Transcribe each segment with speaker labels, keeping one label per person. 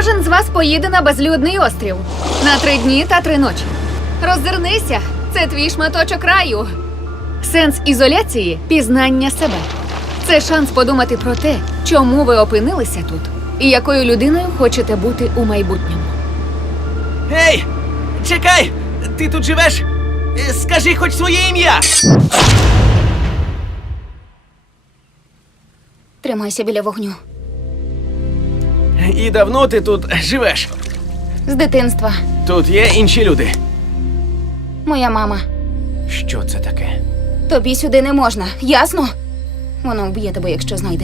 Speaker 1: Кожен з вас поїде на безлюдний острів на 3 дні та 3 ночі. Роззирнися, це твій шматочок раю. Сенс ізоляції – пізнання себе. Це шанс подумати про те, чому ви опинилися тут і якою людиною хочете бути у майбутньому.
Speaker 2: Гей! Чекай! Ти тут живеш? Скажи хоч своє ім'я!
Speaker 3: Тримайся біля вогню.
Speaker 2: І давно ти тут живеш?
Speaker 3: З дитинства.
Speaker 2: Тут є інші люди.
Speaker 3: Моя мама.
Speaker 2: Що це таке?
Speaker 3: Тобі сюди не можна, ясно? Вона вб'є тебе, якщо знайде.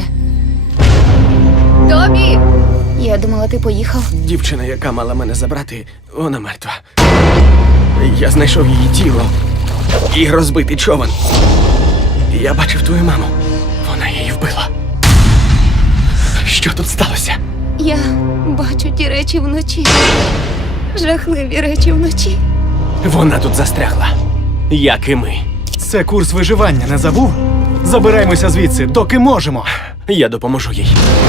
Speaker 1: Тобі!
Speaker 3: Я думала, ти поїхав.
Speaker 2: Дівчина, яка мала мене забрати, вона мертва. Я знайшов її тіло і розбитий човен. Я бачив твою маму. Вона її вбила. Що тут сталося?
Speaker 3: Я бачу ті речі вночі. Жахливі речі вночі.
Speaker 2: Вона тут застрягла. Як і ми.
Speaker 4: Це курс виживання, не забув? Забираємося звідси, доки можемо.
Speaker 2: Я допоможу їй.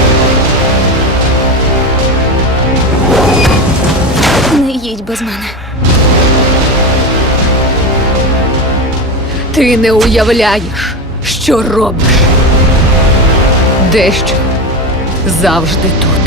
Speaker 3: Не їдь без мене.
Speaker 1: Ти не уявляєш, що робиш. Дещо завжди тут.